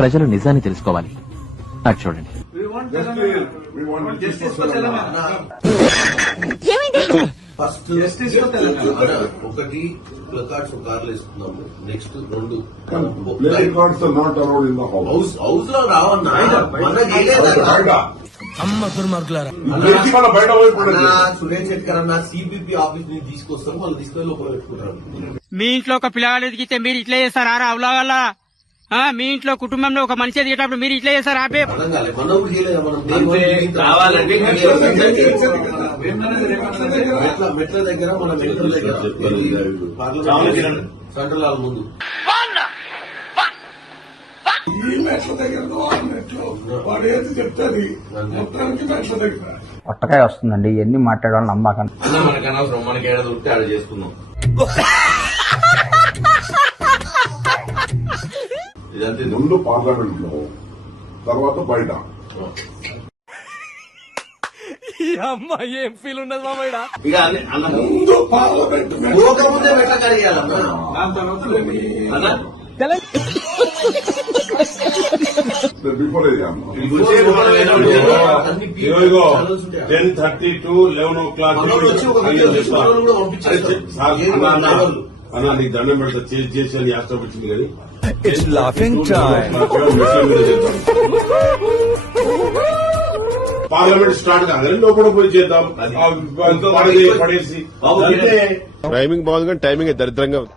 ప్రజలు నిజాన్ని తెలుసుకోవాలి. నాకు చూడండి. ఒకటి ప్లకార్డ్స్ కార్లు ఇస్తున్నాము. నెక్స్ట్ 2 హౌస్ లో రావన్నా అమ్మ దుర్మార్గులారా సురేష్ శెట్కర్ అన్న సిబిపి ఆఫీస్ నుంచి తీసుకొస్తాం. వాళ్ళు తీసుకొని లోపల పెట్టుకుంటారు. మీ ఇంట్లో ఒక పిల్లగాడు ఎదిగితే మీరు ఇట్లా చేస్తారా అవలాగల్లా? మీ ఇంట్లో కుటుంబంలో ఒక మనిషి ఎదిగేటప్పుడు మీరు ఇట్లా చేస్తారా? ఆపే మెట్ల దగ్గర మన మెట్ల దగ్గర సెంట్రల్ హాల్ ముందు ఈ మెట్ల దగ్గర మెట్లు వాడు ఏది చెప్తుంది మొత్తానికి మెట్ల దగ్గర ఒట్టకాయ వస్తుందండి. ఇవన్నీ మాట్లాడాలని నమ్మకండి. అన్న మనకు అనవసరం. మనకి ఏడాది దొరికితే ఆడ చేసుకుందాం. ఇదంతే. ముందు పార్లమెంట్ లో, తర్వాత బయట. అమ్మ ఏం ఫీల్ ఉండదు మామయ్య. ఇక ముందు పార్లమెంట్ ముందే మెట్ల కడిగాలన్నా. బిఫోర్ 10:30 to 11 o'clock అన్న నీకు దండం పెడతా చేసి అని యాస్టం వచ్చింది కానీ పార్లమెంట్ స్టార్ట్ కాదని లోపల పోయి చేద్దాం. పడేసి టైమింగ్ బాగుంది కానీ టైమింగ్ దరిద్రంగా ఉంది.